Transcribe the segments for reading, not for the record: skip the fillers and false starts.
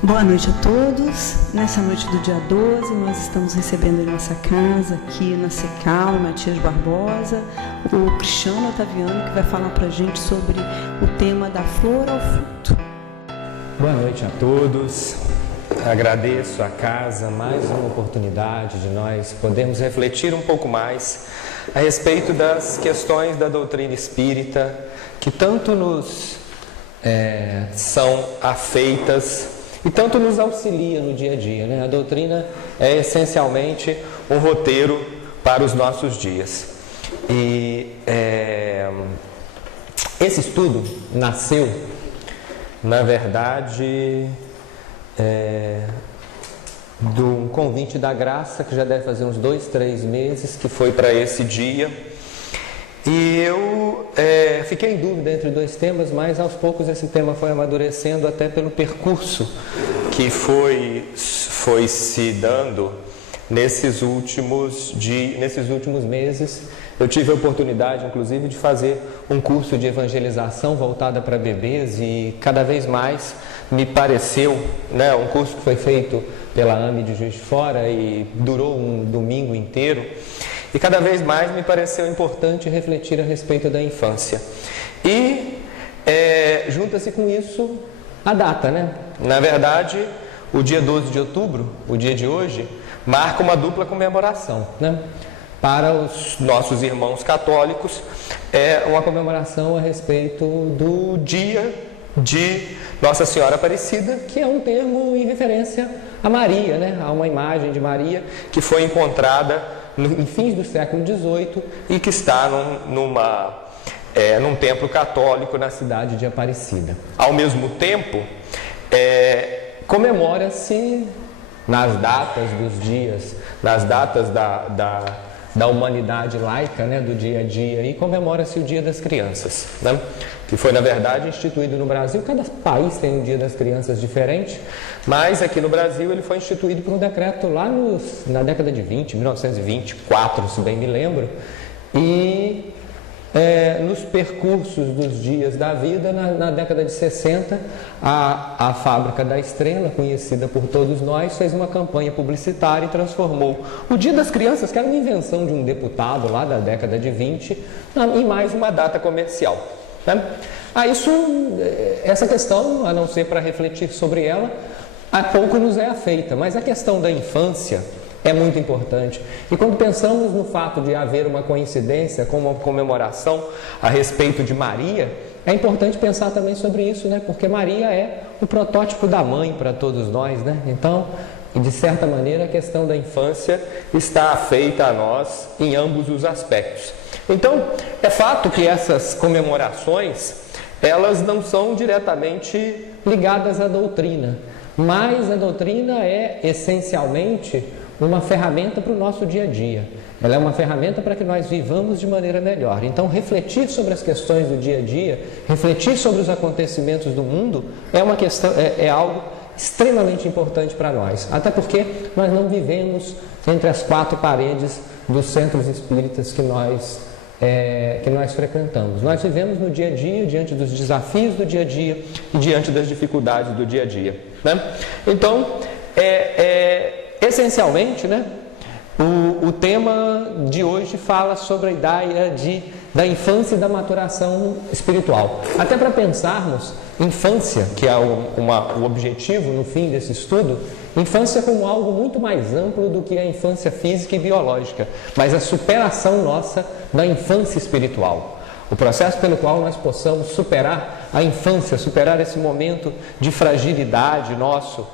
Boa noite a todos. Nessa noite do dia 12, nós estamos recebendo em nossa casa, aqui na Secal, Matias Barbosa, o Cristiano Otaviano, que vai falar para a gente sobre o tema da flor ao fruto. Boa noite a todos. Agradeço à casa mais uma oportunidade de nós podermos refletir um pouco mais a respeito das questões da doutrina espírita que tanto nos são afeitas e tanto nos auxilia no dia a dia, né? A doutrina é essencialmente um roteiro para os nossos dias. E esse estudo nasceu, na verdade, de um convite da Graça, que já deve fazer uns 2, 3 meses, que foi para esse dia. E eu fiquei em dúvida entre 2 temas, mas aos poucos esse tema foi amadurecendo até pelo percurso que foi se dando nesses últimos meses. Eu tive a oportunidade, inclusive, de fazer um curso de evangelização voltada para bebês e cada vez mais me pareceu, né, um curso que foi feito pela AME de Juiz de Fora e durou um domingo inteiro. E cada vez mais me pareceu importante refletir a respeito da infância. E junta-se com isso a data, né? Na verdade, o dia 12 de outubro, o dia de hoje, marca uma dupla comemoração, né? Para os nossos irmãos católicos, é uma comemoração a respeito do dia de Nossa Senhora Aparecida, que é um termo em referência a Maria, né? A uma imagem de Maria que foi encontrada em fins do século XVIII e que está num templo católico na cidade de Aparecida. Ao mesmo tempo, comemora-se nas datas dos dias, nas datas da humanidade laica, né, do dia a dia, e comemora-se o Dia das Crianças, né, que foi, na verdade, instituído no Brasil. Cada país tem um Dia das Crianças diferente, mas aqui no Brasil ele foi instituído por um decreto lá na década de 1924, se bem me lembro, e nos percursos dos dias da vida, na década de 60, a Fábrica da Estrela, conhecida por todos nós, fez uma campanha publicitária e transformou o Dia das Crianças, que era uma invenção de um deputado lá da década de 20, em mais uma data comercial, né? Essa questão, a não ser para refletir sobre ela, há pouco nos é afeita, mas a questão da infância é muito importante. E quando pensamos no fato de haver uma coincidência com uma comemoração a respeito de Maria, é importante pensar também sobre isso, né? Porque Maria é o protótipo da mãe para todos nós, né? Então, de certa maneira, a questão da infância está afeita a nós em ambos os aspectos. Então, é fato que essas comemorações, elas não são diretamente ligadas à doutrina, mas a doutrina é essencialmente uma ferramenta para o nosso dia a dia. Ela é uma ferramenta para que nós vivamos de maneira melhor. Então, refletir sobre as questões do dia a dia, refletir sobre os acontecimentos do mundo, é uma questão, é algo extremamente importante para nós. Até porque nós não vivemos entre as 4 paredes dos centros espíritas que nós frequentamos. Nós vivemos no dia a dia, diante dos desafios do dia a dia e diante das dificuldades do dia a dia, né? Então, essencialmente, né, o tema de hoje fala sobre a ideia da infância e da maturação espiritual. Até para pensarmos infância, que é o objetivo no fim desse estudo, infância como algo muito mais amplo do que a infância física e biológica, mas a superação nossa da infância espiritual. O processo pelo qual nós possamos superar a infância, superar esse momento de fragilidade nosso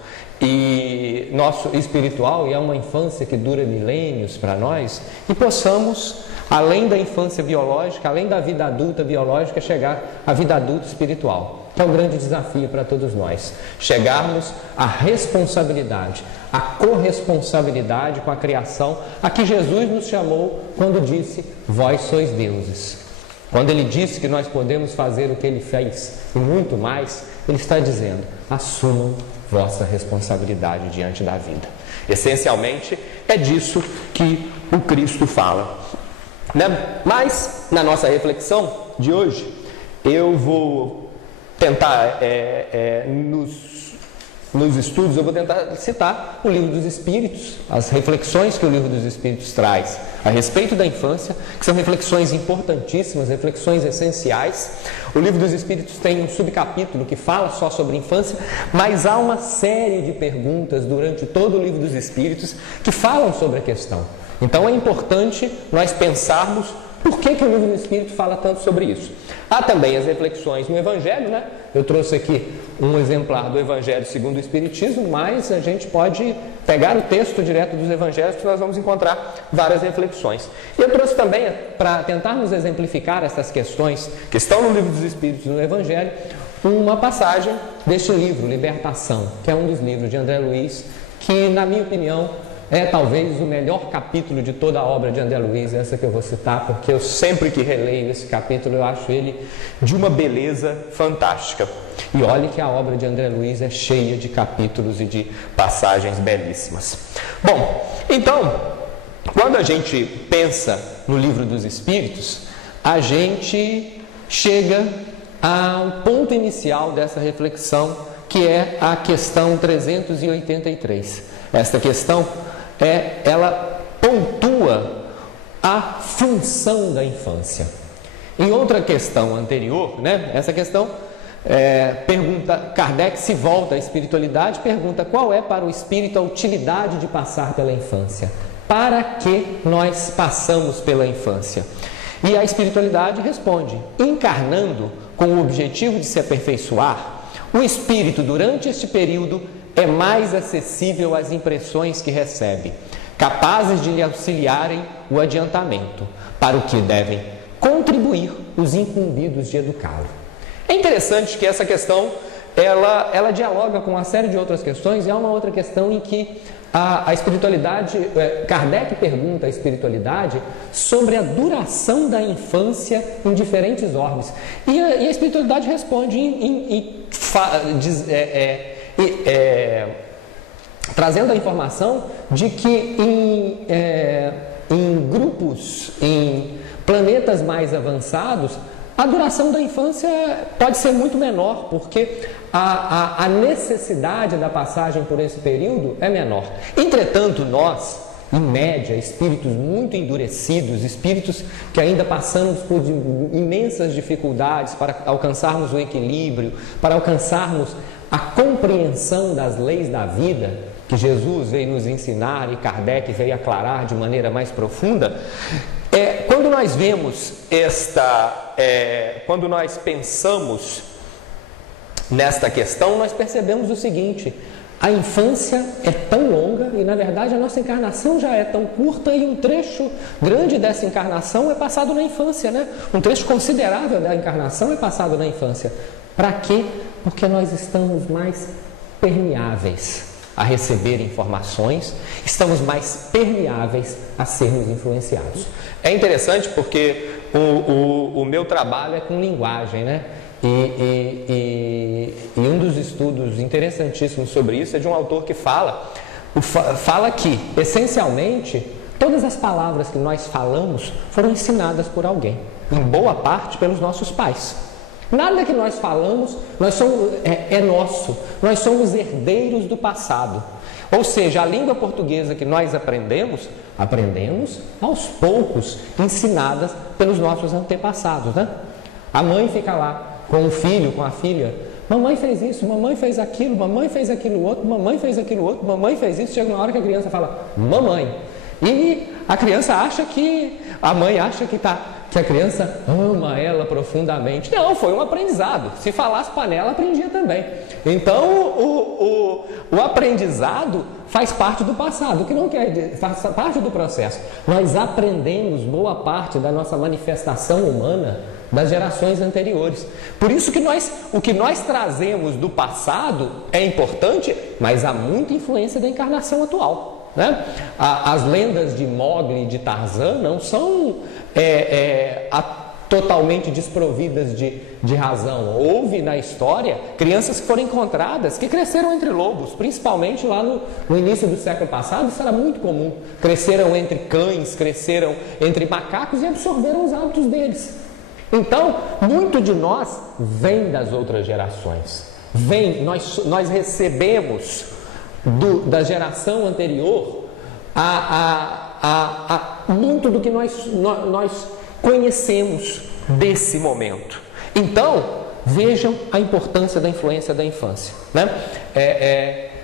espiritual, e é uma infância que dura milênios para nós, e possamos, além da infância biológica, além da vida adulta biológica, chegar à vida adulta espiritual, que é um grande desafio para todos nós. Chegarmos à responsabilidade, à corresponsabilidade com a criação, a que Jesus nos chamou quando disse: vós sois deuses. Quando ele disse que nós podemos fazer o que ele fez e muito mais, ele está dizendo: assumam vossa responsabilidade diante da vida. Essencialmente, é disso que o Cristo fala, né? Mas, na nossa reflexão de hoje, eu vou tentar nos nos estudos, eu vou tentar citar o Livro dos Espíritos, as reflexões que o Livro dos Espíritos traz a respeito da infância, que são reflexões importantíssimas, reflexões essenciais. O Livro dos Espíritos tem um subcapítulo que fala só sobre infância, mas há uma série de perguntas durante todo o Livro dos Espíritos que falam sobre a questão. Então é importante nós pensarmos por que o Livro do Espírito fala tanto sobre isso. Há também as reflexões no Evangelho, né? Eu trouxe aqui um exemplar do Evangelho segundo o Espiritismo, mas a gente pode pegar o texto direto dos Evangelhos que nós vamos encontrar várias reflexões. E eu trouxe também, para tentarmos exemplificar essas questões que estão no Livro dos Espíritos e no Evangelho, uma passagem deste livro, Libertação, que é um dos livros de André Luiz, que, na minha opinião, é talvez o melhor capítulo de toda a obra de André Luiz, essa que eu vou citar, porque eu sempre que releio esse capítulo, eu acho ele de uma beleza fantástica. E olhe que a obra de André Luiz é cheia de capítulos e de passagens belíssimas. Bom, então, quando a gente pensa no Livro dos Espíritos, a gente chega ao ponto inicial dessa reflexão, que é a questão 383. Esta questão ela pontua a função da infância. Em outra questão anterior, né, essa questão pergunta, Kardec se volta à espiritualidade, pergunta qual é para o espírito a utilidade de passar pela infância. Para que nós passamos pela infância? E a espiritualidade responde: encarnando com o objetivo de se aperfeiçoar, o espírito durante este período é mais acessível às impressões que recebe, capazes de lhe auxiliarem o adiantamento, para o que devem contribuir os incumbidos de educá-lo. É interessante que essa questão, ela dialoga com uma série de outras questões, e há uma outra questão em que a espiritualidade, Kardec pergunta à espiritualidade sobre a duração da infância em diferentes orbes, e a espiritualidade responde trazendo a informação de que em grupos, em planetas mais avançados, a duração da infância pode ser muito menor, porque a necessidade da passagem por esse período é menor. Entretanto, nós, em média, espíritos muito endurecidos, espíritos que ainda passamos por imensas dificuldades para alcançarmos o equilíbrio, para alcançarmos a compreensão das leis da vida, que Jesus veio nos ensinar e Kardec veio aclarar de maneira mais profunda, quando nós vemos quando nós pensamos nesta questão, nós percebemos o seguinte: a infância é tão longa e, na verdade, a nossa encarnação já é tão curta, e um trecho grande dessa encarnação é passado na infância, né? Um trecho considerável da encarnação é passado na infância. Para quê? Porque nós estamos mais permeáveis a receber informações, estamos mais permeáveis a sermos influenciados. É interessante porque o meu trabalho é com linguagem, né? E um dos estudos interessantíssimos sobre isso é de um autor que fala que, essencialmente, todas as palavras que nós falamos foram ensinadas por alguém, em boa parte pelos nossos pais. Nada que nós falamos é nosso, nós somos herdeiros do passado. Ou seja, a língua portuguesa que nós aprendemos aos poucos, ensinadas pelos nossos antepassados, né? A mãe fica lá com o filho, com a filha: mamãe fez isso, mamãe fez aquilo, mamãe fez aquilo outro, mamãe fez aquilo outro, mamãe fez isso. Chega uma hora que a criança fala mamãe, e a criança acha que, a mãe acha que a criança ama ela profundamente. Não, foi um aprendizado. Se falasse panela, aprendia também. Então, o aprendizado faz parte do passado, o que não quer dizer, faz parte do processo. Nós aprendemos boa parte da nossa manifestação humana das gerações anteriores. Por isso que o que nós trazemos do passado é importante, mas há muita influência da encarnação atual, né? As lendas de Mowgli e de Tarzan não são totalmente desprovidas de razão. Houve na história crianças que foram encontradas que cresceram entre lobos, principalmente lá no início do século passado. Isso era muito comum. Cresceram entre cães, cresceram entre macacos e absorveram os hábitos deles. Então, muito de nós vem das outras gerações. nós recebemos da geração anterior muito do que nós conhecemos desse momento. Então, vejam a importância da influência da infância, né?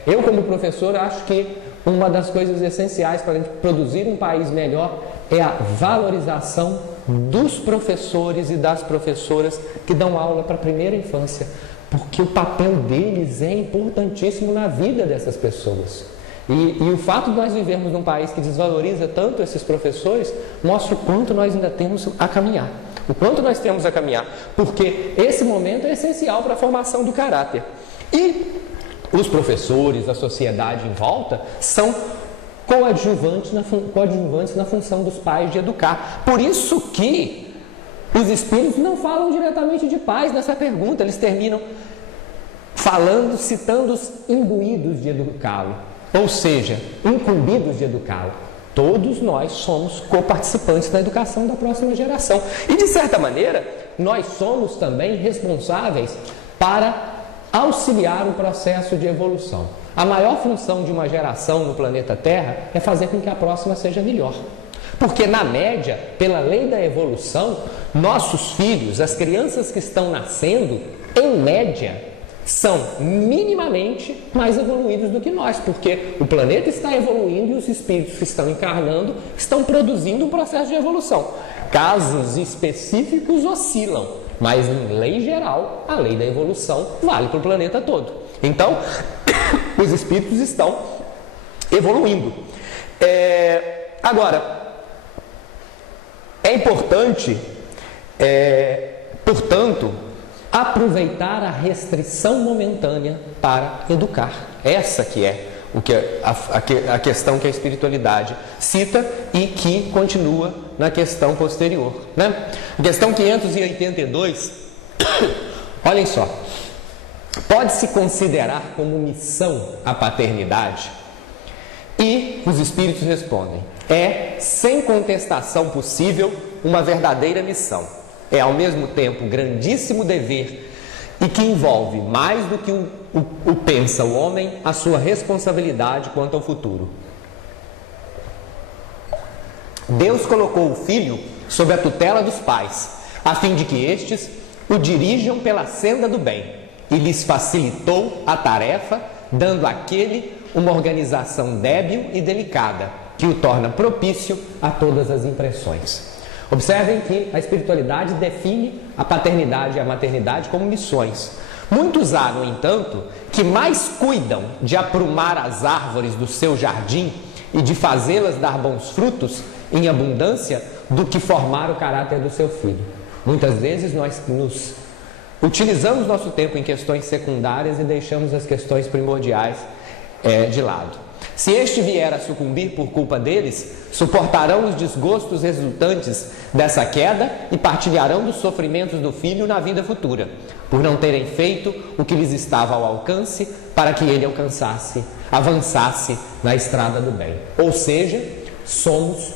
Eu, como professor, acho que uma das coisas essenciais para a gente produzir um país melhor é a valorização dos professores e das professoras que dão aula para a primeira infância, porque o papel deles é importantíssimo na vida dessas pessoas. E o fato de nós vivermos num país que desvaloriza tanto esses professores mostra o quanto nós ainda temos a caminhar. O quanto nós temos a caminhar, porque esse momento é essencial para a formação do caráter. E os professores, a sociedade em volta, são coadjuvantes na função dos pais de educar. Por isso que os espíritos não falam diretamente de pais nessa pergunta, eles terminam citando os imbuídos de educá-lo, ou seja, incumbidos de educá-lo. Todos nós somos coparticipantes da educação da próxima geração. E, de certa maneira, nós somos também responsáveis para auxiliar o processo de evolução. A maior função de uma geração no planeta Terra é fazer com que a próxima seja melhor. Porque, na média, pela lei da evolução, nossos filhos, as crianças que estão nascendo, em média, são minimamente mais evoluídos do que nós, porque o planeta está evoluindo e os espíritos que estão encarnando estão produzindo um processo de evolução. Casos específicos oscilam, mas em lei geral, a lei da evolução vale para o planeta todo. Então, os espíritos estão evoluindo. Agora, é importante, portanto, aproveitar a restrição momentânea para educar. Essa que é a questão que a espiritualidade cita e que continua na questão posterior, né? A questão 582, olhem só, pode-se considerar como missão a paternidade? E os espíritos respondem, é sem contestação possível uma verdadeira missão. É ao mesmo tempo um grandíssimo dever e que envolve mais do que o pensa o homem, a sua responsabilidade quanto ao futuro. Deus colocou o filho sob a tutela dos pais, a fim de que estes o dirijam pela senda do bem, e lhes facilitou a tarefa, dando àquele uma organização débil e delicada, que o torna propício a todas as impressões. Observem que a espiritualidade define a paternidade e a maternidade como missões. Muitos há, no entanto, que mais cuidam de aprumar as árvores do seu jardim e de fazê-las dar bons frutos em abundância do que formar o caráter do seu filho. Muitas vezes nós utilizamos nosso tempo em questões secundárias e deixamos as questões primordiais de lado. Se este vier a sucumbir por culpa deles, suportarão os desgostos resultantes dessa queda e partilharão dos sofrimentos do filho na vida futura, por não terem feito o que lhes estava ao alcance para que ele avançasse na estrada do bem. Ou seja, somos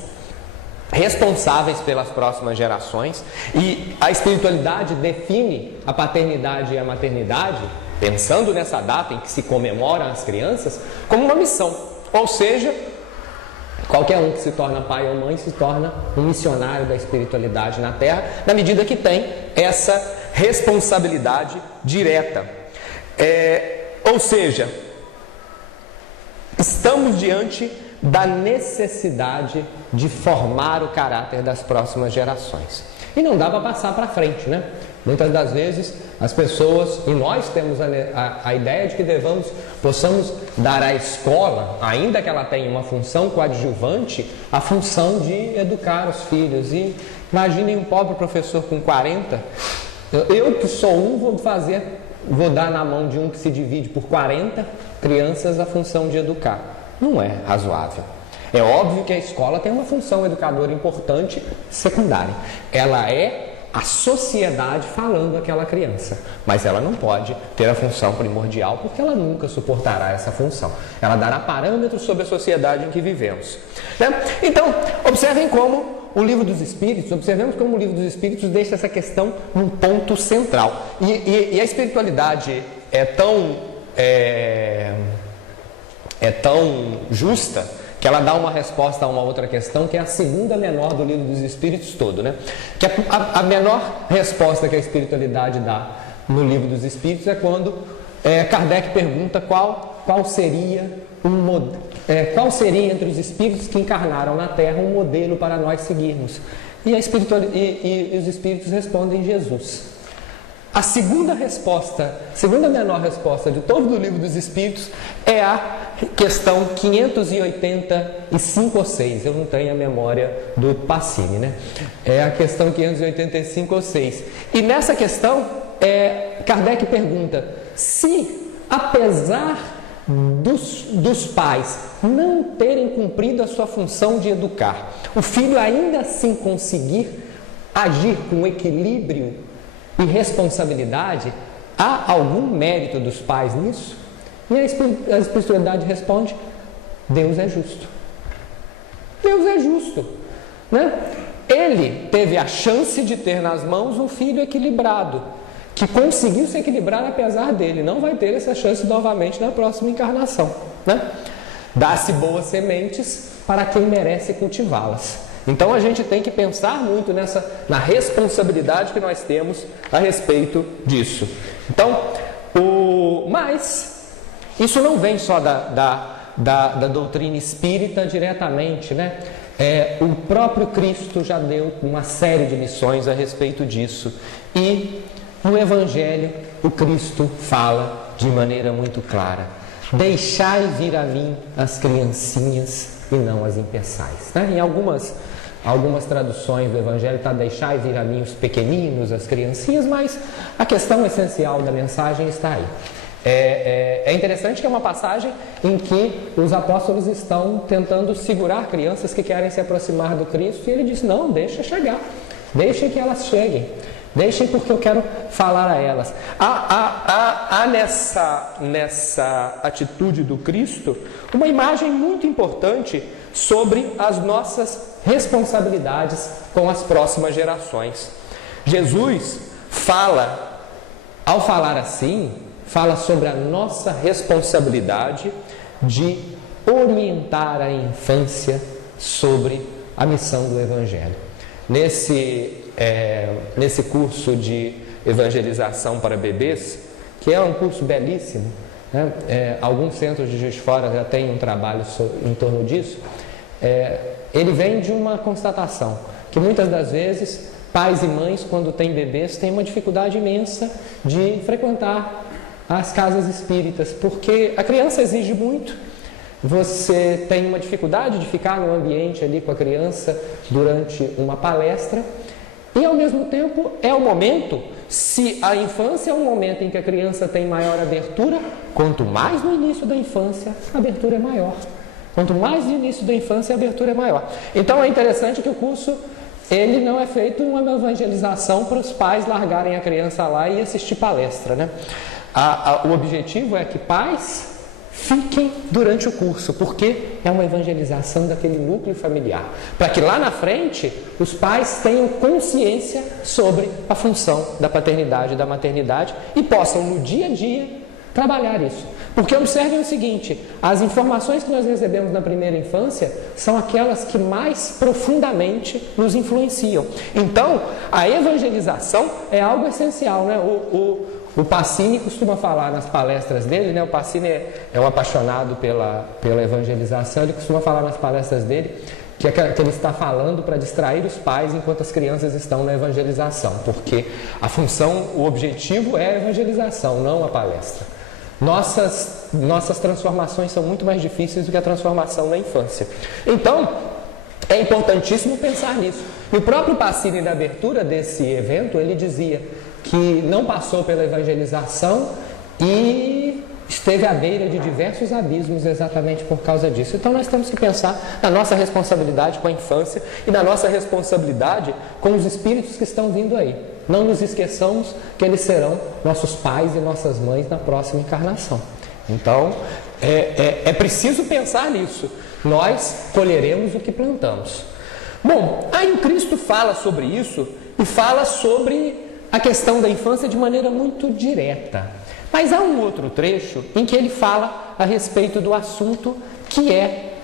responsáveis pelas próximas gerações e a espiritualidade define a paternidade e a maternidade, pensando nessa data em que se comemoram as crianças, como uma missão. Ou seja, qualquer um que se torna pai ou mãe se torna um missionário da espiritualidade na Terra, na medida que tem essa responsabilidade direta. Ou seja, estamos diante da necessidade de formar o caráter das próximas gerações. E não dá para passar para frente, né? Muitas das vezes as pessoas, e nós temos a ideia de que possamos dar à escola, ainda que ela tenha uma função coadjuvante, a função de educar os filhos. E imaginem um pobre professor com 40, eu que sou vou dar na mão de um que se divide por 40 crianças a função de educar. Não é razoável. É óbvio que a escola tem uma função educadora importante, secundária. Ela é a sociedade falando àquela criança, mas ela não pode ter a função primordial, porque ela nunca suportará essa função. Ela dará parâmetros sobre a sociedade em que vivemos, né? Então, observemos como o Livro dos Espíritos deixa essa questão num ponto central. E a espiritualidade é tão justa que ela dá uma resposta a uma outra questão, que é a segunda menor do Livro dos Espíritos todo, né? Que a menor resposta que a espiritualidade dá no Livro dos Espíritos é quando Kardec pergunta qual seria entre os espíritos que encarnaram na Terra um modelo para nós seguirmos. E os espíritos respondem: Jesus. A segunda menor resposta de todo o Livro dos Espíritos é a questão 585 ou 6. Eu não tenho a memória do Pacini, né? É a questão 585 ou 6. E nessa questão, Kardec pergunta se, apesar dos pais não terem cumprido a sua função de educar, o filho ainda assim conseguir agir com equilíbrio e responsabilidade, há algum mérito dos pais nisso? E a espiritualidade responde: Deus é justo. Deus é justo, né? Ele teve a chance de ter nas mãos um filho equilibrado, que conseguiu se equilibrar apesar dele. Não vai ter essa chance novamente na próxima encarnação, né? Dá-se boas sementes para quem merece cultivá-las. Então a gente tem que pensar muito na responsabilidade que nós temos a respeito disso. Então, mas isso não vem só da doutrina espírita diretamente, né? O próprio Cristo já deu uma série de lições a respeito disso. E no Evangelho o Cristo fala de maneira muito clara: deixai vir a mim as criancinhas e não as impeçais, né? Em algumas traduções do Evangelho está: deixai vir a mim os pequeninos, as criancinhas, mas a questão essencial da mensagem está aí. É interessante que é uma passagem em que os apóstolos estão tentando segurar crianças que querem se aproximar do Cristo, e ele diz: não, deixa chegar, deixem que elas cheguem, deixem, porque eu quero falar a elas. Há nessa atitude do Cristo uma imagem muito importante sobre as nossas responsabilidades com as próximas gerações. Jesus ao falar assim, fala sobre a nossa responsabilidade de orientar a infância sobre a missão do Evangelho. Nesse curso de evangelização para bebês, que é um curso belíssimo, né? Alguns centros de Juiz de Fora já têm um trabalho em torno disso. Ele vem de uma constatação, que muitas das vezes pais e mães, quando têm bebês, têm uma dificuldade imensa de frequentar as casas espíritas, porque a criança exige muito. Você tem uma dificuldade de ficar no ambiente ali com a criança durante uma palestra, e ao mesmo tempo é o momento, se a infância é um momento em que a criança tem maior abertura, quanto mais no início da infância, a abertura é maior. Quanto mais no início da infância, a abertura é maior. Então é interessante que o curso, ele não é feito uma evangelização para os pais largarem a criança lá e assistir palestra, né? O objetivo é que pais fiquem durante o curso, porque é uma evangelização daquele núcleo familiar, para que lá na frente os pais tenham consciência sobre a função da paternidade e da maternidade e possam no dia a dia trabalhar isso. Porque observem o seguinte: as informações que nós recebemos na primeira infância são aquelas que mais profundamente nos influenciam. Então, a evangelização é algo essencial, né? O Pacini costuma falar nas palestras dele, né? O Pacini é um apaixonado pela evangelização. Ele costuma falar nas palestras dele que ele está falando para distrair os pais enquanto as crianças estão na evangelização, porque a função, o objetivo é a evangelização, não a palestra. Nossas transformações são muito mais difíceis do que a transformação na infância. Então, é importantíssimo pensar nisso. E o próprio Pacini, na abertura desse evento, ele dizia que não passou pela evangelização e esteve à beira de diversos abismos exatamente por causa disso. Então nós temos que pensar na nossa responsabilidade com a infância e na nossa responsabilidade com os espíritos que estão vindo aí. Não nos esqueçamos que eles serão nossos pais e nossas mães na próxima encarnação. Então é preciso pensar nisso. Nós colheremos o que plantamos. Bom, aí o Cristo fala sobre isso e fala sobre a questão da infância de maneira muito direta. Mas há um outro trecho em que ele fala a respeito do assunto que é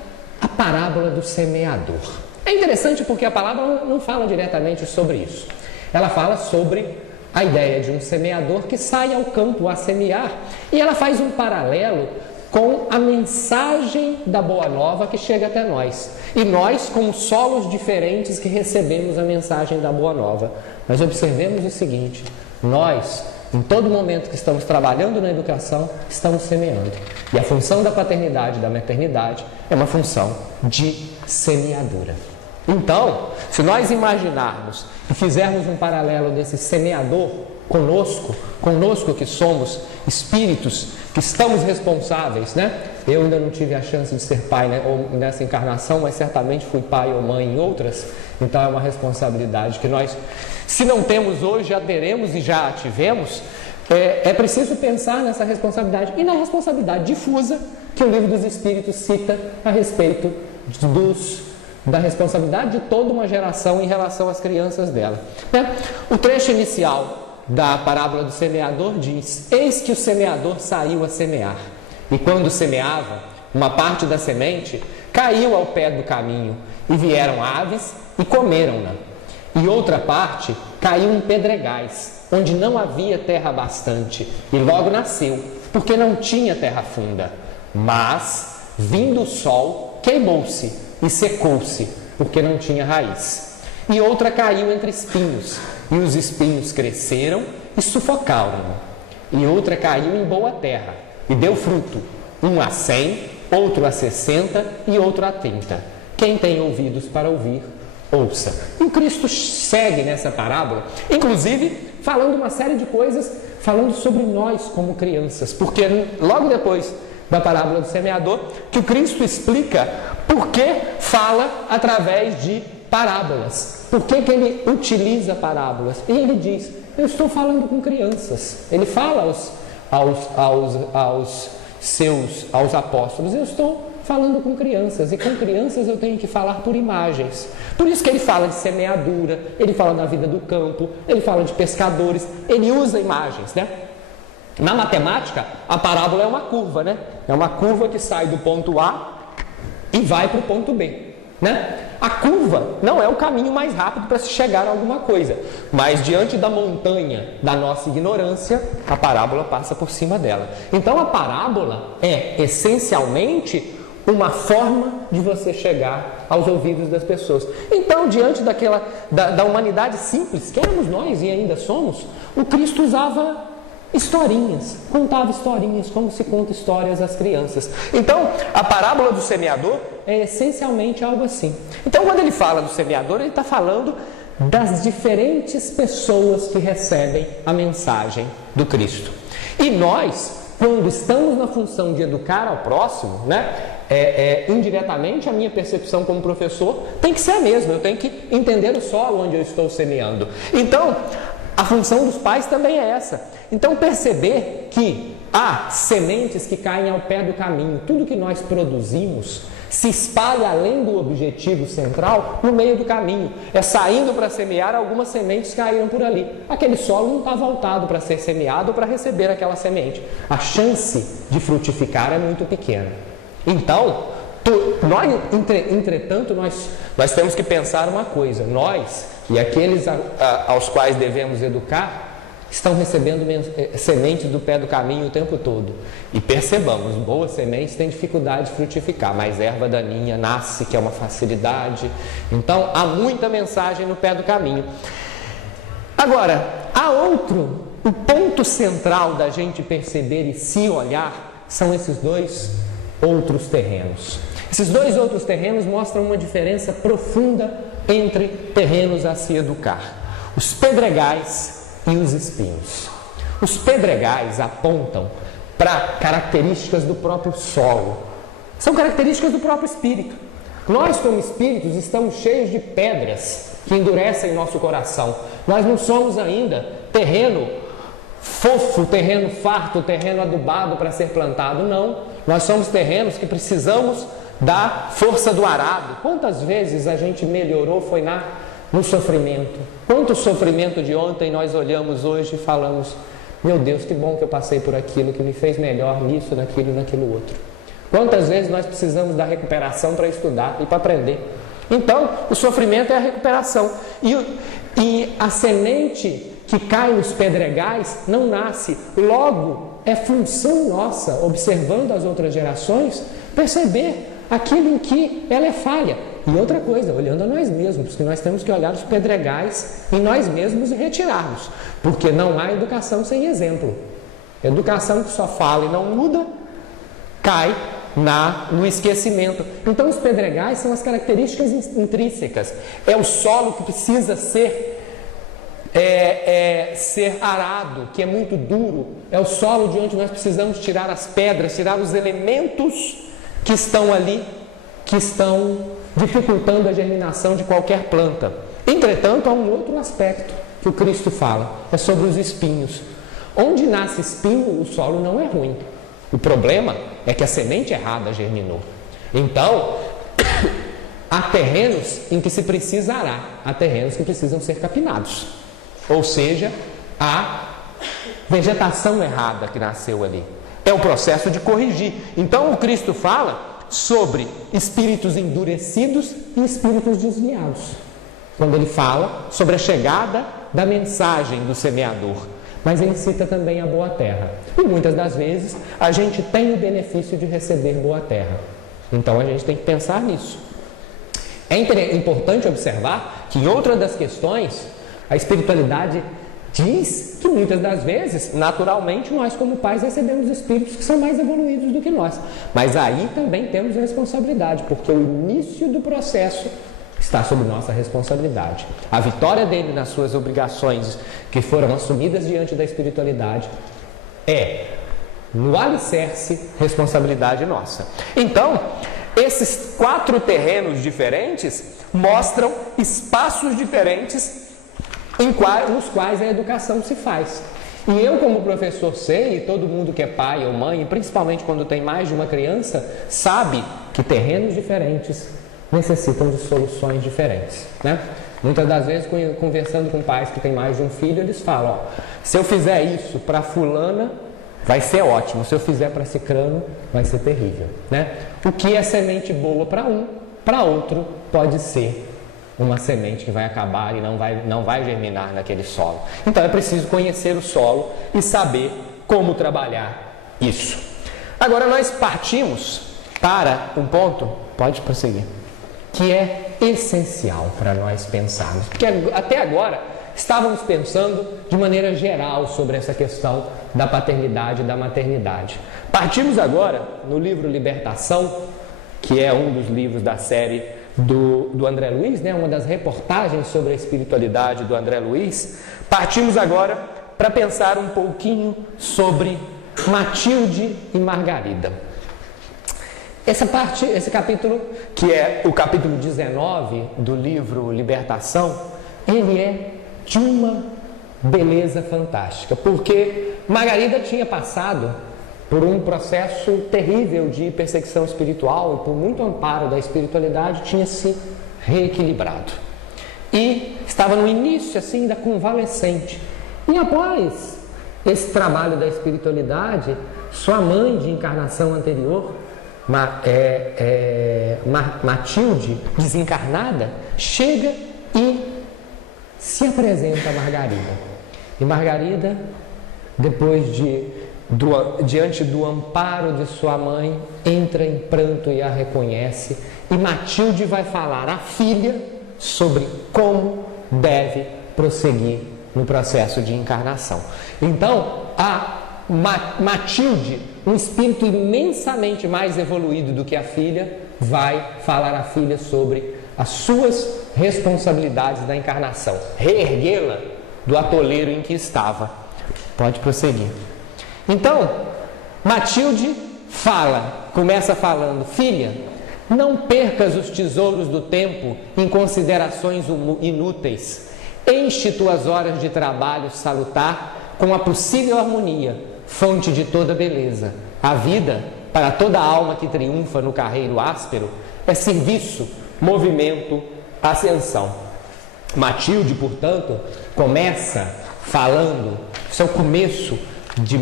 a parábola do semeador. É interessante porque a palavra não fala diretamente sobre isso. Ela fala sobre a ideia de um semeador que sai ao campo a semear, e ela faz um paralelo com a mensagem da Boa Nova que chega até nós. E nós, como solos diferentes que recebemos a mensagem da Boa Nova. Mas observemos o seguinte: nós, em todo momento que estamos trabalhando na educação, estamos semeando. E a função da paternidade e da maternidade é uma função de semeadura. Então, se nós imaginarmos e fizermos um paralelo desse semeador conosco que somos espíritos, que estamos responsáveis, né? Eu ainda não tive a chance de ser pai, né, ou nessa encarnação, mas certamente fui pai ou mãe em outras. Então é uma responsabilidade que nós, se não temos hoje, já teremos e já tivemos. É preciso pensar nessa responsabilidade e na responsabilidade difusa que o Livro dos Espíritos cita a respeito da responsabilidade de toda uma geração em relação às crianças dela. O trecho inicial da parábola do semeador diz: eis que o semeador saiu a semear, e quando semeava, uma parte da semente caiu ao pé do caminho, e vieram aves e comeram-na, e outra parte caiu em pedregais, onde não havia terra bastante, e logo nasceu, porque não tinha terra funda. Mas, vindo o sol, queimou-se e secou-se, porque não tinha raiz. E outra caiu entre espinhos, e os espinhos cresceram e sufocaram-no. E outra caiu em boa terra, e deu fruto, um a 100, outro a 60 e outro a 30. Quem tem ouvidos para ouvir, ouça. E o Cristo segue nessa parábola, inclusive falando uma série de coisas, falando sobre nós como crianças, porque logo depois da parábola do semeador, que o Cristo explica por que fala através de parábolas, por que ele utiliza parábolas. E ele diz: eu estou falando com crianças. Ele fala aos apóstolos: eu estou falando com crianças, e com crianças eu tenho que falar por imagens. Por isso que ele fala de semeadura, ele fala da vida do campo, ele fala de pescadores, ele usa imagens, né? Na matemática, a parábola é uma curva, né? É uma curva que sai do ponto A e vai para o ponto B, né? A curva não é o caminho mais rápido para se chegar a alguma coisa, mas diante da montanha da nossa ignorância, a parábola passa por cima dela. Então a parábola é essencialmente uma forma de você chegar aos ouvidos das pessoas. Então, diante da humanidade simples, que éramos nós e ainda somos, o Cristo usava historinhas, contava historinhas, como se conta histórias às crianças. Então, a parábola do semeador é essencialmente algo assim. Então, quando ele fala do semeador, ele está falando das diferentes pessoas que recebem a mensagem do Cristo. E nós, quando estamos na função de educar ao próximo, né, indiretamente a minha percepção como professor tem que ser a mesma. Eu tenho que entender o solo onde eu estou semeando. Então, a função dos pais também é essa. Então, perceber que há sementes que caem ao pé do caminho. Tudo que nós produzimos se espalha além do objetivo central no meio do caminho. É saindo para semear, algumas sementes caíram por ali. Aquele solo não está voltado para ser semeado ou para receber aquela semente. A chance de frutificar é muito pequena. Então, entretanto, nós temos que pensar uma coisa: nós e aqueles aos quais devemos educar estão recebendo sementes do pé do caminho o tempo todo. E percebamos, boas sementes têm dificuldade de frutificar, mas erva daninha nasce, que é uma facilidade. Então, há muita mensagem no pé do caminho. Agora, o ponto central da gente perceber e se olhar são esses dois outros terrenos. Esses dois outros terrenos mostram uma diferença profunda entre terrenos a se educar: os pedregais e os espinhos. Os pedregais apontam para características do próprio solo, são características do próprio espírito. Nós, como espíritos, estamos cheios de pedras que endurecem nosso coração. Nós não somos ainda terreno fofo, terreno farto, terreno adubado para ser plantado, não. Nós somos terrenos que precisamos da força do arado. Quantas vezes a gente melhorou foi no sofrimento. Quanto sofrimento de ontem nós olhamos hoje e falamos: meu Deus, que bom que eu passei por aquilo, que me fez melhor nisso, naquilo e naquilo outro. Quantas vezes nós precisamos da recuperação para estudar e para aprender. Então, o sofrimento é a recuperação. E a semente que cai nos pedregais não nasce. Logo, é função nossa, observando as outras gerações, perceber aquilo em que ela é falha. E outra coisa, olhando a nós mesmos, porque nós temos que olhar os pedregais em nós mesmos e retirá-los. Porque não há educação sem exemplo. Educação que só fala e não muda, cai no esquecimento. Então, os pedregais são as características intrínsecas. É o solo que precisa ser arado, que é muito duro. É o solo de onde nós precisamos tirar as pedras, tirar os elementos que estão ali, que estão dificultando a germinação de qualquer planta. Entretanto, há um outro aspecto que o Cristo fala, é sobre os espinhos. Onde nasce espinho, o solo não é ruim. O problema é que a semente errada germinou. Então, há terrenos em que se precisa arar, há terrenos que precisam ser capinados. Ou seja, há vegetação errada que nasceu ali. É o processo de corrigir. Então, o Cristo fala sobre espíritos endurecidos e espíritos desviados, quando ele fala sobre a chegada da mensagem do semeador. Mas ele cita também a boa terra. E muitas das vezes a gente tem o benefício de receber boa terra. Então a gente tem que pensar nisso. É importante observar que em outra das questões, a espiritualidade diz que muitas das vezes, naturalmente, nós como pais recebemos espíritos que são mais evoluídos do que nós. Mas aí também temos responsabilidade, porque o início do processo está sob nossa responsabilidade. A vitória dele nas suas obrigações que foram assumidas diante da espiritualidade é, no alicerce, responsabilidade nossa. Então, esses 4 terrenos diferentes mostram espaços diferentes nos quais a educação se faz. E eu, como professor, sei, e todo mundo que é pai ou mãe, principalmente quando tem mais de uma criança, sabe que terrenos diferentes necessitam de soluções diferentes, né? Muitas das vezes, conversando com pais que têm mais de um filho, eles falam: se eu fizer isso para fulana, vai ser ótimo, se eu fizer para cicrano, vai ser terrível, né? O que é semente boa para um, para outro pode ser uma semente que vai acabar e não vai germinar naquele solo. Então é preciso conhecer o solo e saber como trabalhar isso. Agora nós partimos para um ponto, pode prosseguir, que é essencial para nós pensarmos. Porque até agora estávamos pensando de maneira geral sobre essa questão da paternidade e da maternidade. Partimos agora no livro Libertação, que é um dos livros da série do André Luiz, né? Uma das reportagens sobre a espiritualidade do André Luiz. Partimos agora para pensar um pouquinho sobre Matilde e Margarida. Esse capítulo, que é o capítulo 19 do livro Libertação, ele é de uma beleza fantástica, porque Margarida tinha passado por um processo terrível de perseguição espiritual e por muito amparo da espiritualidade tinha se reequilibrado. E estava no início assim da convalescente. E após esse trabalho da espiritualidade, sua mãe de encarnação anterior, Matilde, desencarnada, chega e se apresenta a Margarida. E Margarida, depois diante do amparo de sua mãe, entra em pranto e a reconhece. E Matilde vai falar à filha sobre como deve prosseguir no processo de encarnação. Então, a Matilde, um espírito imensamente mais evoluído do que a filha, vai falar à filha sobre as suas responsabilidades da encarnação, reerguê-la do atoleiro em que estava. Pode prosseguir. Então, Matilde começa falando: filha, não percas os tesouros do tempo em considerações inúteis. Enche tuas horas de trabalho salutar com a possível harmonia, fonte de toda beleza. A vida, para toda alma que triunfa no carreiro áspero, é serviço, movimento, ascensão. Matilde, portanto, começa falando, isso é o começo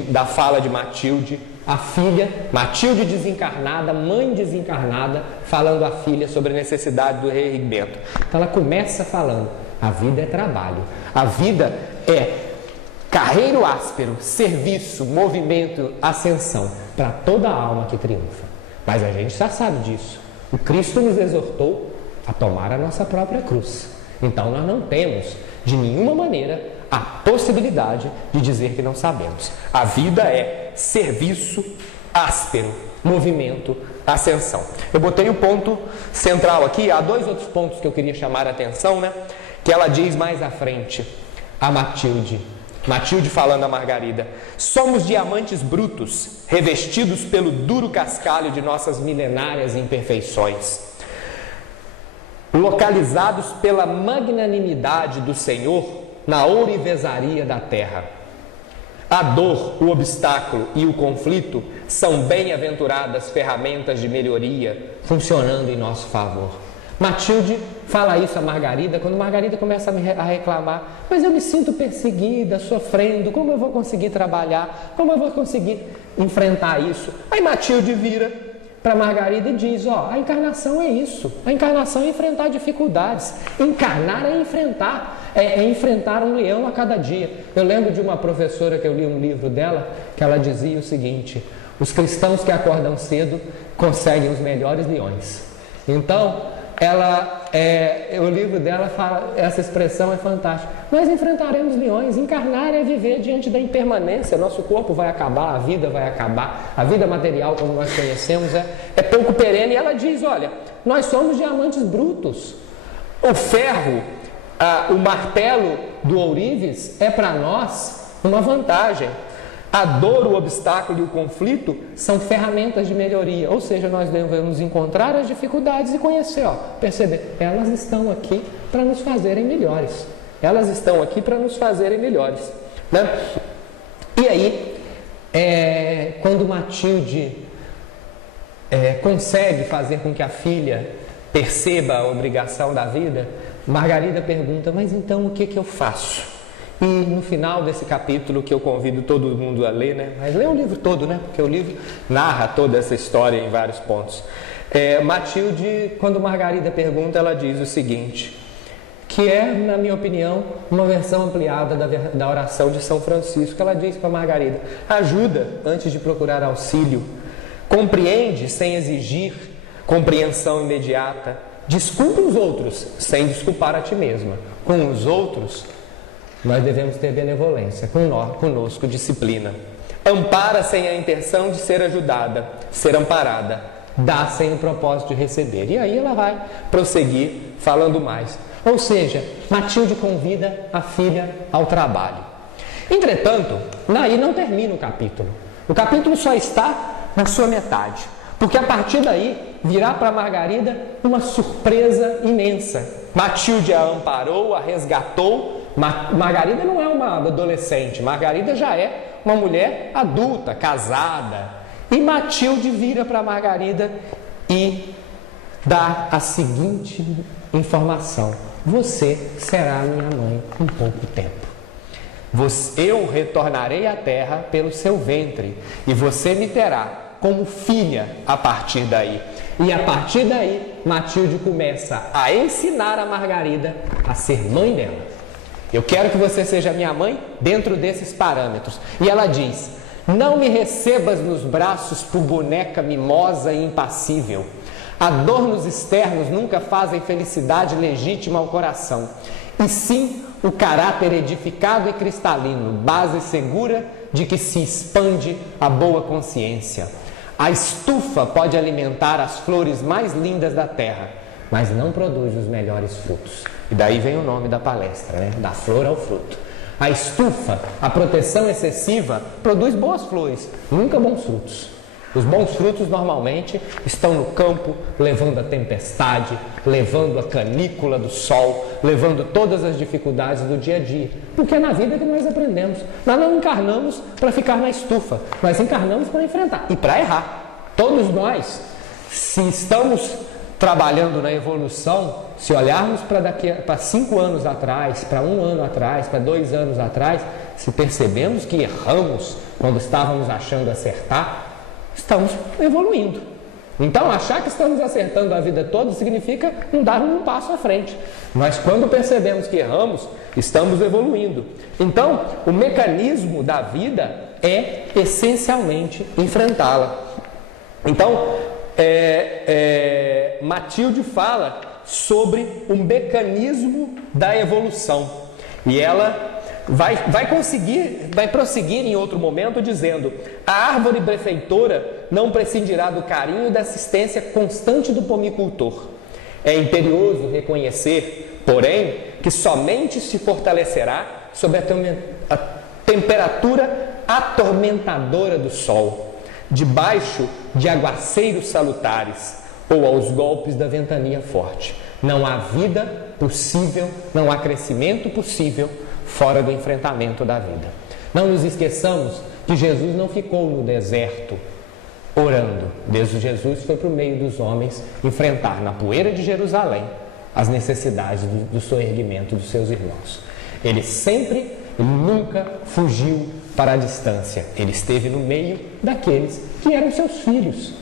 da fala de Matilde, a filha, Matilde desencarnada, mãe desencarnada, falando à filha sobre a necessidade do reerguimento. Então ela começa falando, a vida é trabalho, a vida é carreiro áspero, serviço, movimento, ascensão, para toda a alma que triunfa. Mas a gente já sabe disso. O Cristo nos exortou a tomar a nossa própria cruz. Então nós não temos, de nenhuma maneira, a possibilidade de dizer que não sabemos. A vida é serviço áspero, movimento, ascensão. Eu botei o ponto central aqui, há 2 outros pontos que eu queria chamar a atenção, né? Que ela diz mais à frente, a Matilde falando a Margarida: somos diamantes brutos, revestidos pelo duro cascalho de nossas milenárias imperfeições, localizados pela magnanimidade do Senhor na ourivesaria da terra. A dor, o obstáculo e o conflito são bem-aventuradas ferramentas de melhoria funcionando em nosso favor. Matilde fala isso a Margarida, quando Margarida começa a reclamar: mas eu me sinto perseguida, sofrendo, como eu vou conseguir trabalhar? Como eu vou conseguir enfrentar isso? Aí Matilde vira para Margarida e diz: ó, a encarnação é isso, a encarnação é enfrentar dificuldades, encarnar é enfrentar um leão a cada dia. Eu lembro de uma professora que eu li um livro dela, que ela dizia o seguinte: os cristãos que acordam cedo conseguem os melhores leões. Então, o livro dela fala, essa expressão é fantástica. Nós enfrentaremos leões, encarnar é viver diante da impermanência, nosso corpo vai acabar, a vida vai acabar, a vida material como nós conhecemos é pouco perene. E ela diz: olha, nós somos diamantes brutos, o ferro, o martelo do ourives é para nós uma vantagem. A dor, o obstáculo e o conflito são ferramentas de melhoria, ou seja, nós devemos encontrar as dificuldades e conhecer, perceber, elas estão aqui para nos fazerem melhores. Elas estão aqui para nos fazerem melhores, né? E aí, quando Matilde consegue fazer com que a filha perceba a obrigação da vida, Margarida pergunta: mas então o que eu faço? E no final desse capítulo, que eu convido todo mundo a ler, né? Mas lê o livro todo, né? Porque o livro narra toda essa história em vários pontos. Matilde, quando Margarida pergunta, ela diz o seguinte, que é, na minha opinião, uma versão ampliada da oração de São Francisco. Ela diz para Margarida: ajuda antes de procurar auxílio, compreende sem exigir compreensão imediata, desculpa os outros sem desculpar a ti mesma. Com os outros nós devemos ter benevolência, conosco disciplina. Ampara sem a intenção de ser ajudada, ser amparada, dá sem o propósito de receber. E aí ela vai prosseguir falando mais. Ou seja, Matilde convida a filha ao trabalho. Entretanto, aí não termina o capítulo. O capítulo só está na sua metade, porque a partir daí virá para Margarida uma surpresa imensa. Matilde a amparou, a resgatou. Margarida não é uma adolescente, Margarida já é uma mulher adulta, casada. E Matilde vira para Margarida e dá a seguinte informação: você será minha mãe em pouco tempo. Eu retornarei à terra pelo seu ventre e você me terá como filha a partir daí. E a partir daí, Matilde começa a ensinar a Margarida a ser mãe dela. Eu quero que você seja minha mãe dentro desses parâmetros. E ela diz: não me recebas nos braços por boneca mimosa e impassível. Adornos externos nunca fazem felicidade legítima ao coração, e sim o caráter edificado e cristalino, base segura de que se expande a boa consciência. A estufa pode alimentar as flores mais lindas da terra, mas não produz os melhores frutos. E daí vem o nome da palestra, né? Da flor ao fruto. A estufa, a proteção excessiva, produz boas flores, nunca bons frutos. Os bons frutos normalmente estão no campo, levando a tempestade, levando a canícula do sol, levando todas as dificuldades do dia a dia. Porque é na vida que nós aprendemos. Nós não encarnamos para ficar na estufa, nós encarnamos para enfrentar e para errar. Todos nós, se estamos trabalhando na evolução, se olharmos para 5 anos atrás, para 1 ano atrás, para 2 anos atrás, se percebemos que erramos quando estávamos achando acertar, estamos evoluindo. Então, achar que estamos acertando a vida toda significa não dar um passo à frente. Mas quando percebemos que erramos, estamos evoluindo. Então, o mecanismo da vida é essencialmente enfrentá-la. Então, Matilde fala sobre o mecanismo da evolução. E ela vai prosseguir em outro momento dizendo: a árvore benfeitora não prescindirá do carinho e da assistência constante do pomicultor. É imperioso reconhecer, porém, que somente se fortalecerá sob a temperatura atormentadora do sol, debaixo de aguaceiros salutares ou aos golpes da ventania forte. Não há vida possível, não há crescimento possível fora do enfrentamento da vida. Não nos esqueçamos que Jesus não ficou no deserto orando. Desde Jesus foi para o meio dos homens enfrentar na poeira de Jerusalém as necessidades do soerguimento dos seus irmãos. Ele nunca fugiu para a distância. Ele esteve no meio daqueles que eram seus filhos,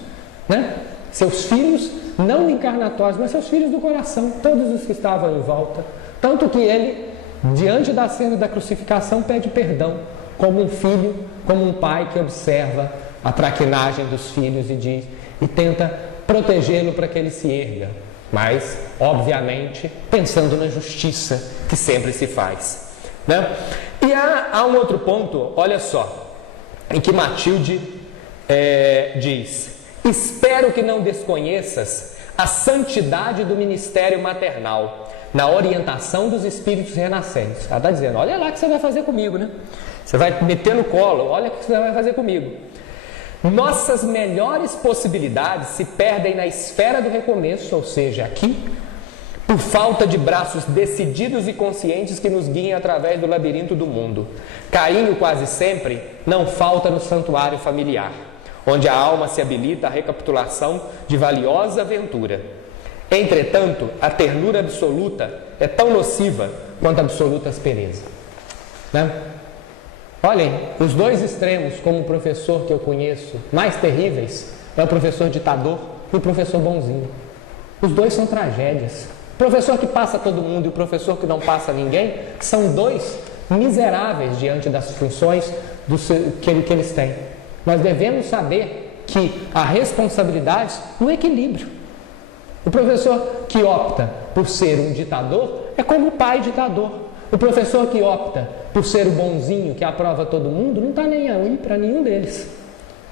né? Seus filhos não encarnatórios, mas seus filhos do coração, todos os que estavam em volta. Tanto que ele, diante da cena da crucificação, pede perdão, como um filho, como um pai que observa a traquinagem dos filhos e tenta protegê-lo para que ele se erga, mas, obviamente, pensando na justiça que sempre se faz, né? E há um outro ponto, olha só, em que Matilde diz: espero que não desconheças a santidade do ministério maternal na orientação dos espíritos renascentes. Ela está dizendo: olha lá o que você vai fazer comigo, né? Você vai meter no colo, olha o que você vai fazer comigo. Nossas melhores possibilidades se perdem na esfera do recomeço, ou seja, aqui, por falta de braços decididos e conscientes que nos guiem através do labirinto do mundo. Carinho quase sempre não falta no santuário familiar, onde a alma se habilita à recapitulação de valiosa aventura. Entretanto, a ternura absoluta é tão nociva quanto a absoluta aspereza, né? Olhem, os dois extremos, como o professor que eu conheço, mais terríveis, é o professor ditador e o professor bonzinho. Os dois são tragédias. O professor que passa todo mundo e o professor que não passa ninguém são dois miseráveis diante das funções que eles têm. Nós devemos saber que há responsabilidades no equilíbrio. O professor que opta por ser um ditador é como o pai ditador. O professor que opta por ser o bonzinho que aprova todo mundo não está nem aí para nenhum deles.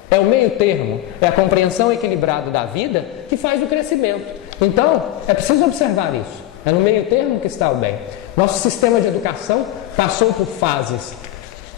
É o meio termo, é a compreensão equilibrada da vida que faz o crescimento. Então, é preciso observar isso. É no meio termo que está o bem. Nosso sistema de educação passou por fases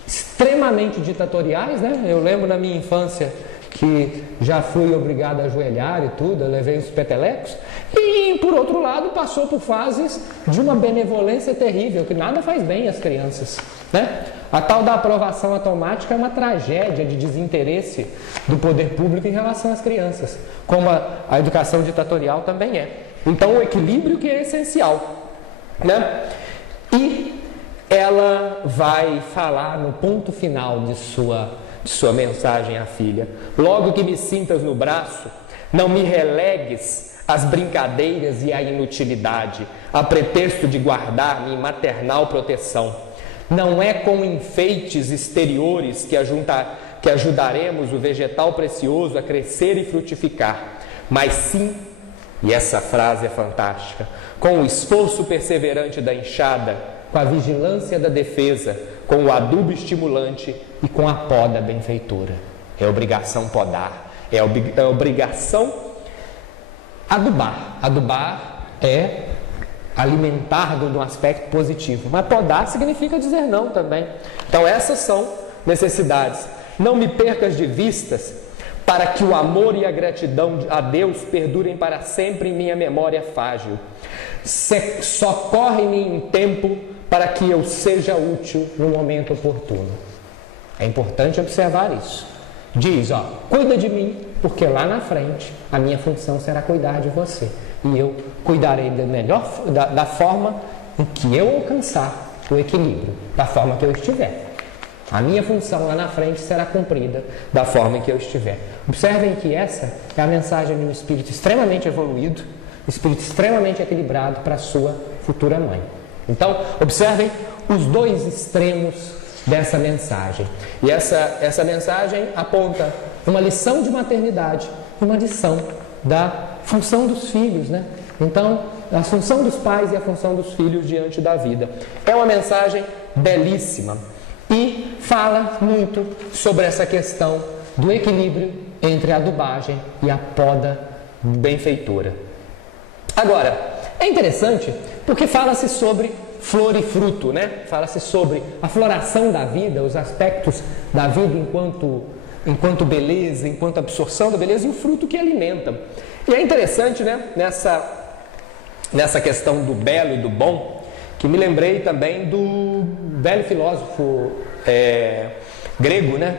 extremamente ditatoriais, né? Eu lembro na minha infância que já fui obrigado a ajoelhar e tudo, eu levei os petelecos, e por outro lado passou por fases de uma benevolência terrível, que nada faz bem às crianças, né? A tal da aprovação automática é uma tragédia de desinteresse do poder público em relação às crianças, como a educação ditatorial também é. Então o equilíbrio que é essencial, né? E ela vai falar no ponto final de sua mensagem à filha: logo que me sintas no braço, não me relegues às brincadeiras e à inutilidade, a pretexto de guardar-me em maternal proteção. Não é com enfeites exteriores que ajudaremos o vegetal precioso a crescer e frutificar, mas sim, e essa frase é fantástica, com o esforço perseverante da enxada, com a vigilância da defesa, com o adubo estimulante e com a poda benfeitora. É obrigação podar, é obrigação adubar. Adubar é alimentar de um aspecto positivo, mas podar significa dizer não também. Então essas são necessidades. Não me percas de vistas, para que o amor e a gratidão a Deus perdurem para sempre em minha memória frágil. Socorre-me em tempo para que eu seja útil no momento oportuno. É importante observar isso. Diz, cuida de mim, porque lá na frente a minha função será cuidar de você. E eu cuidarei da forma em que eu alcançar o equilíbrio, da forma que eu estiver. A minha função lá na frente será cumprida da forma em que eu estiver. Observem que essa é a mensagem de um espírito extremamente evoluído, um espírito extremamente equilibrado para a sua futura mãe. Então, observem os dois extremos dessa mensagem. E essa mensagem aponta uma lição de maternidade e uma lição da função dos filhos, né? Então, a função dos pais e a função dos filhos diante da vida. É uma mensagem belíssima e fala muito sobre essa questão do equilíbrio entre a adubagem e a poda benfeitora. Agora, é interessante porque fala-se sobre flor e fruto, né? Fala-se sobre a floração da vida, os aspectos da vida enquanto beleza, enquanto absorção da beleza e o fruto que alimenta. E é interessante, né? Nessa questão do belo e do bom, que me lembrei também do velho filósofo grego, né?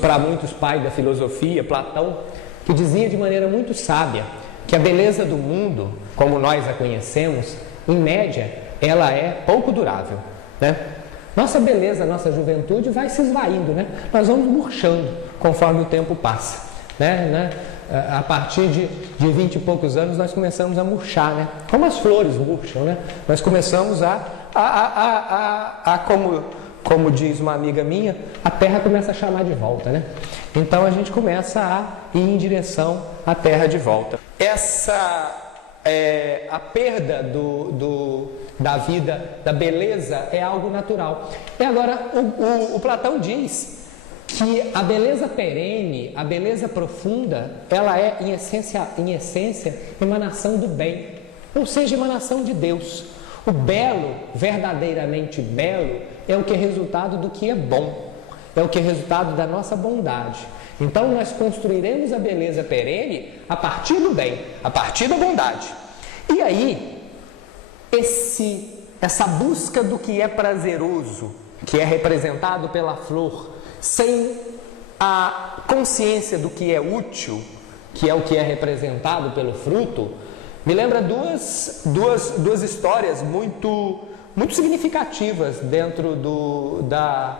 Para muitos pai da filosofia, Platão, que dizia de maneira muito sábia que a beleza do mundo, como nós a conhecemos, em média, ela é pouco durável, né? Nossa beleza, nossa juventude vai se esvaindo, né? Nós vamos murchando conforme o tempo passa, né? A partir de 20 e poucos anos nós começamos a murchar, né? Como as flores murcham, né? Nós começamos como diz uma amiga minha, a terra começa a chamar de volta, né? Então a gente começa a ir em direção à terra de volta. A perda da vida, da beleza, é algo natural. E agora, o Platão diz que a beleza perene, a beleza profunda, ela é, em essência, emanação do bem, ou seja, emanação de Deus. O belo, verdadeiramente belo, é o que é resultado do que é bom, é o que é resultado da nossa bondade. Então nós construiremos a beleza perene a partir do bem, a partir da bondade. E aí, essa busca do que é prazeroso, que é representado pela flor, sem a consciência do que é útil, que é o que é representado pelo fruto, me lembra duas histórias muito significativas dentro da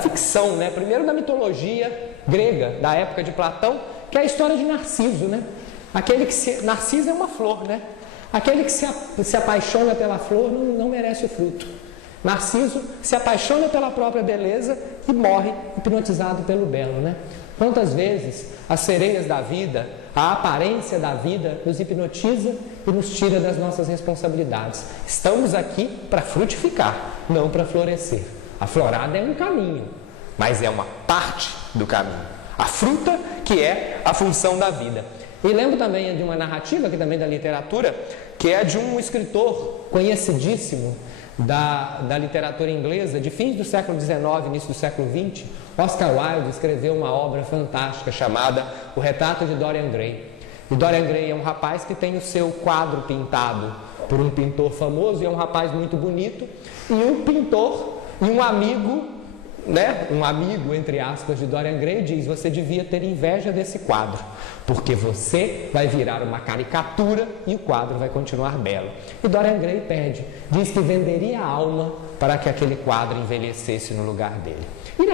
ficção, né? Primeiro da mitologia grega, da época de Platão, que é a história de Narciso, né? Narciso é uma flor, né? Aquele que se apaixona pela flor não merece o fruto. Narciso se apaixona pela própria beleza e morre hipnotizado pelo belo, né? Quantas vezes as sereias da vida, a aparência da vida nos hipnotiza e nos tira das nossas responsabilidades. Estamos aqui para frutificar, não para florescer. A florada é um caminho, mas é uma parte do caminho. A fruta que é a função da vida. E lembro também de uma narrativa, aqui também da literatura, que é de um escritor conhecidíssimo da literatura inglesa, de fins do século XIX, início do século XX. Oscar Wilde escreveu uma obra fantástica chamada O Retrato de Dorian Gray. E Dorian Gray é um rapaz que tem o seu quadro pintado por um pintor famoso, e é um rapaz muito bonito, e um pintor e um amigo, né, um amigo, entre aspas, de Dorian Gray diz: você devia ter inveja desse quadro, porque você vai virar uma caricatura e o quadro vai continuar belo. E Dorian Gray pede, diz que venderia a alma para que aquele quadro envelhecesse no lugar dele. E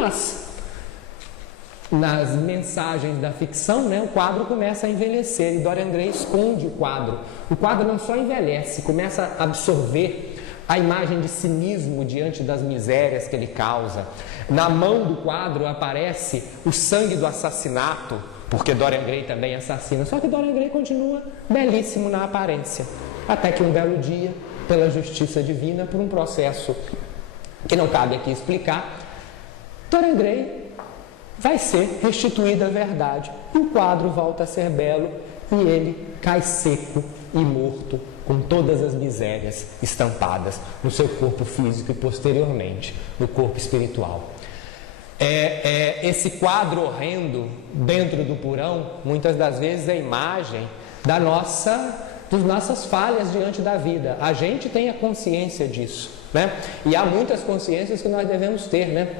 nas mensagens da ficção, né, o quadro começa a envelhecer e Dorian Gray esconde o quadro. O quadro não só envelhece, começa a absorver a imagem de cinismo diante das misérias que ele causa. Na mão do quadro aparece o sangue do assassinato, porque Dorian Gray também assassina. Só que Dorian Gray continua belíssimo na aparência. Até que um belo dia, pela justiça divina, por um processo que não cabe aqui explicar, Dorian Gray vai ser restituída a verdade. E o quadro volta a ser belo e ele cai seco e morto, com todas as misérias estampadas no seu corpo físico e posteriormente no corpo espiritual. Esse quadro horrendo dentro do porão, muitas das vezes é a imagem das nossas falhas diante da vida. A gente tem a consciência disso, né? E há muitas consciências que nós devemos ter, né?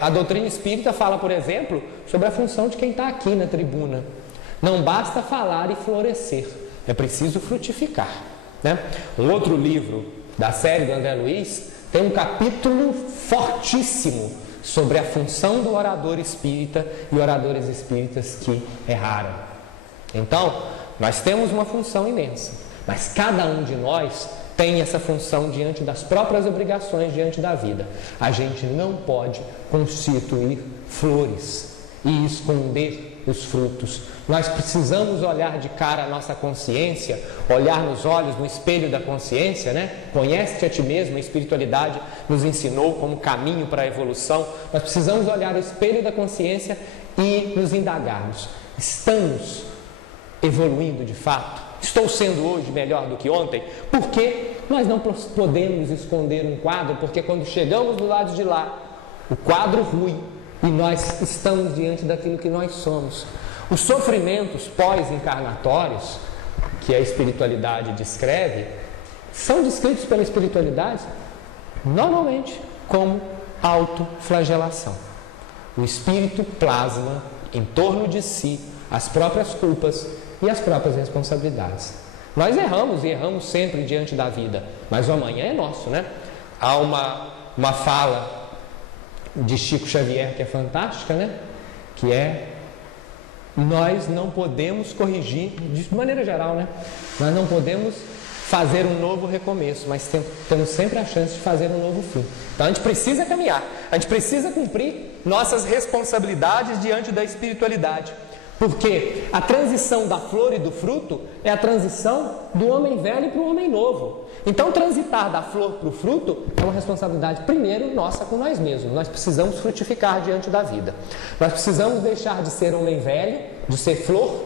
A doutrina espírita fala, por exemplo, sobre a função de quem está aqui na tribuna. Não basta falar e florescer, é preciso frutificar, né? Um outro livro da série do André Luiz tem um capítulo fortíssimo sobre a função do orador espírita e oradores espíritas que erraram. Então, nós temos uma função imensa, mas cada um de nós tem essa função diante das próprias obrigações diante da vida. A gente não pode constituir flores e esconder os frutos. Nós precisamos olhar de cara a nossa consciência, olhar nos olhos, no espelho da consciência, né? Conhece-te a ti mesmo, a espiritualidade nos ensinou como caminho para a evolução. Nós precisamos olhar o espelho da consciência e nos indagarmos. Estamos evoluindo de fato? Estou sendo hoje melhor do que ontem? Porque nós não podemos esconder um quadro, porque quando chegamos do lado de lá, o quadro rui e nós estamos diante daquilo que nós somos. Os sofrimentos pós-encarnatórios, que a espiritualidade descreve, são descritos pela espiritualidade normalmente como autoflagelação. O espírito plasma em torno de si as próprias culpas e as próprias responsabilidades. Nós erramos e erramos sempre diante da vida, mas o amanhã é nosso, né? Há uma fala de Chico Xavier que é fantástica, né? Que é: nós não podemos corrigir, de maneira geral, né? Nós não podemos fazer um novo recomeço, mas temos sempre a chance de fazer um novo fim. Então a gente precisa caminhar, a gente precisa cumprir nossas responsabilidades diante da espiritualidade. Porque a transição da flor e do fruto é a transição do homem velho para o homem novo. Então, transitar da flor para o fruto é uma responsabilidade, primeiro, nossa com nós mesmos. Nós precisamos frutificar diante da vida. Nós precisamos deixar de ser homem velho, de ser flor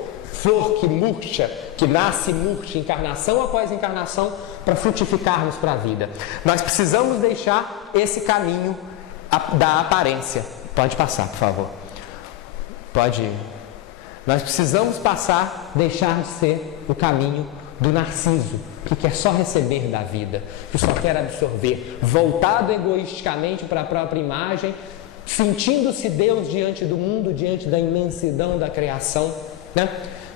que murcha, que nasce e murcha, encarnação após encarnação, para frutificarmos para a vida. Nós precisamos deixar esse caminho da aparência. Pode passar, por favor. Pode ir. Nós precisamos deixar de ser o caminho do narciso, que quer só receber da vida, que só quer absorver, voltado egoisticamente para a própria imagem, sentindo-se Deus diante do mundo, diante da imensidão da criação, né?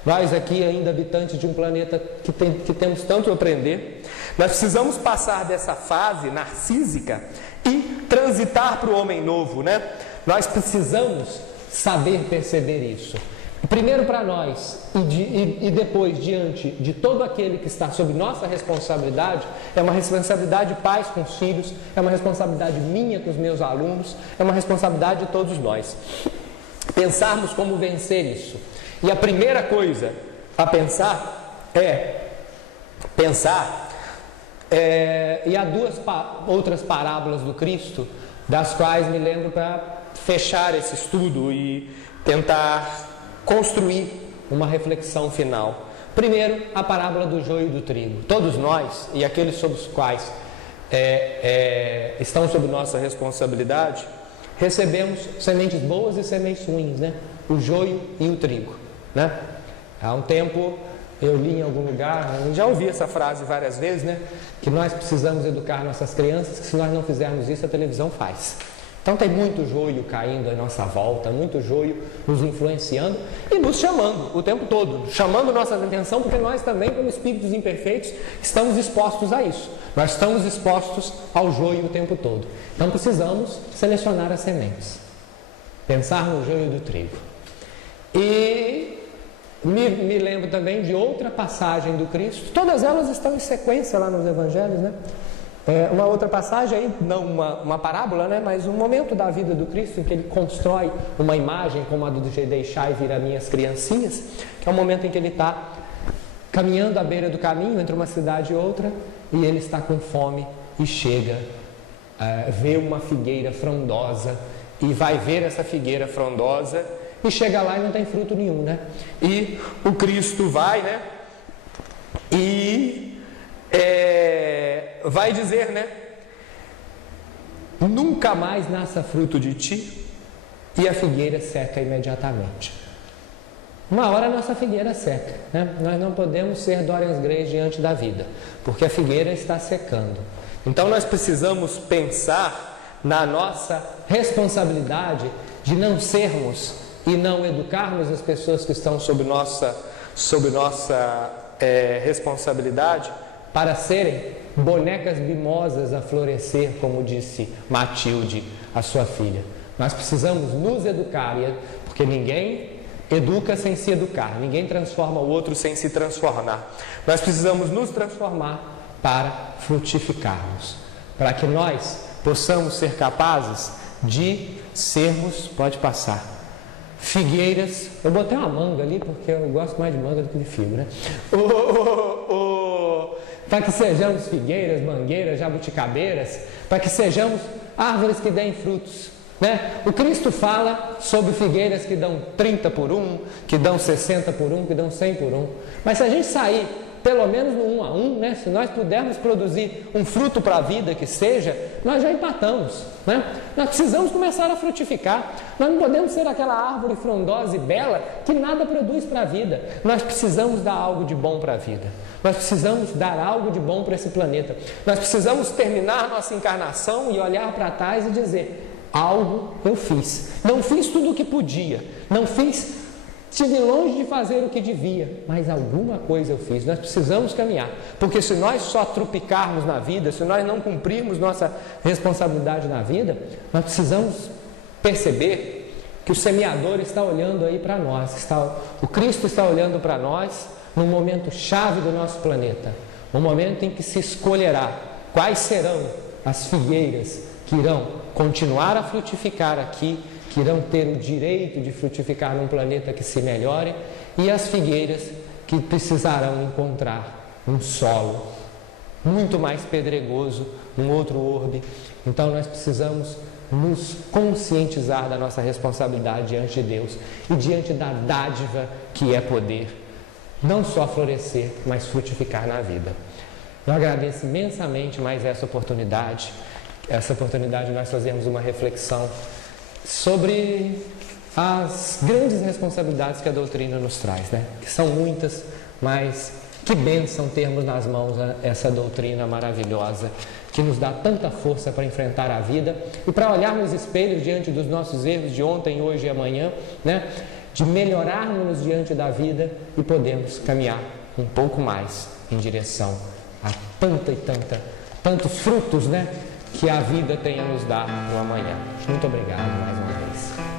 Nós aqui, ainda habitantes de um planeta que temos tanto a aprender, nós precisamos passar dessa fase narcísica e transitar para o homem novo, né? Nós precisamos saber perceber isso. Primeiro para nós e depois diante de todo aquele que está sob nossa responsabilidade. É uma responsabilidade de pais com os filhos, é uma responsabilidade minha com os meus alunos, é uma responsabilidade de todos nós. Pensarmos como vencer isso. E a primeira coisa a pensar e há duas outras parábolas do Cristo, das quais me lembro para fechar esse estudo e tentar construir uma reflexão final. Primeiro, a parábola do joio e do trigo. Todos nós, e aqueles sobre os quais estão sob nossa responsabilidade, recebemos sementes boas e sementes ruins, né? O joio e o trigo, né? Há um tempo eu li em algum lugar, já ouvi essa frase várias vezes, né? Que nós precisamos educar nossas crianças, que se nós não fizermos isso, a televisão faz. Então tem muito joio caindo à nossa volta, muito joio nos influenciando e nos chamando o tempo todo, chamando nossa atenção, porque nós também, como espíritos imperfeitos, estamos expostos a isso. Nós estamos expostos ao joio o tempo todo. Então precisamos selecionar as sementes, pensar no joio do trigo. E me lembro também de outra passagem do Cristo, todas elas estão em sequência lá nos Evangelhos, né? Uma outra passagem aí, não uma parábola, né? Mas um momento da vida do Cristo em que ele constrói uma imagem como a do deixai vir a minhas criancinhas, que é o momento em que ele está caminhando à beira do caminho entre uma cidade e outra, e ele está com fome e chega, vê uma figueira frondosa e vai ver essa figueira frondosa e chega lá e não tem fruto nenhum, né? E o Cristo vai, né? E vai dizer, né? Nunca mais nasça fruto de ti, e a figueira seca imediatamente. Uma hora a nossa figueira seca, né? Nós não podemos ser Dorian Gray diante da vida, porque a figueira está secando. Então nós precisamos pensar na nossa responsabilidade de não sermos e não educarmos as pessoas que estão sob nossa responsabilidade para serem bonecas mimosas a florescer, como disse Matilde, a sua filha. Nós precisamos nos educar, porque ninguém educa sem se educar, ninguém transforma o outro sem se transformar. Nós precisamos nos transformar para frutificarmos, para que nós possamos ser capazes de sermos, pode passar, figueiras. Eu botei uma manga ali porque eu gosto mais de manga do que de figo, né? Para que sejamos figueiras, mangueiras, jabuticabeiras, para que sejamos árvores que deem frutos, né? O Cristo fala sobre figueiras que dão 30 por 1, que dão 60 por 1, que dão 100 por 1. Mas se a gente sair pelo menos no 1 a 1, né? Se nós pudermos produzir um fruto para a vida que seja, nós já empatamos, né? Nós precisamos começar a frutificar. Nós não podemos ser aquela árvore frondosa e bela que nada produz para a vida. Nós precisamos dar algo de bom para a vida. Nós precisamos dar algo de bom para esse planeta. Nós precisamos terminar nossa encarnação e olhar para trás e dizer: algo eu fiz. Não fiz tudo o que podia, não fiz, estive longe de fazer o que devia, mas alguma coisa eu fiz. Nós precisamos caminhar, porque se nós só trupicarmos na vida, se nós não cumprirmos nossa responsabilidade na vida, nós precisamos perceber que o semeador está olhando aí para nós, o Cristo está olhando para nós num momento chave do nosso planeta, um momento em que se escolherá quais serão as figueiras que irão continuar a frutificar aqui, que irão ter o direito de frutificar num planeta que se melhore, e as figueiras que precisarão encontrar um solo muito mais pedregoso, num outro orbe. Então nós precisamos nos conscientizar da nossa responsabilidade diante de Deus e diante da dádiva que é poder não só florescer, mas frutificar na vida. Eu agradeço imensamente mais essa oportunidade nós fazemos uma reflexão sobre as grandes responsabilidades que a doutrina nos traz, né? Que são muitas, mas que bênção termos nas mãos essa doutrina maravilhosa, que nos dá tanta força para enfrentar a vida e para olhar nos espelhos diante dos nossos erros de ontem, hoje e amanhã, né? De melhorarmos diante da vida e podemos caminhar um pouco mais em direção a tantos frutos, né? Que a vida tem a nos dar no amanhã. Muito obrigado mais uma vez.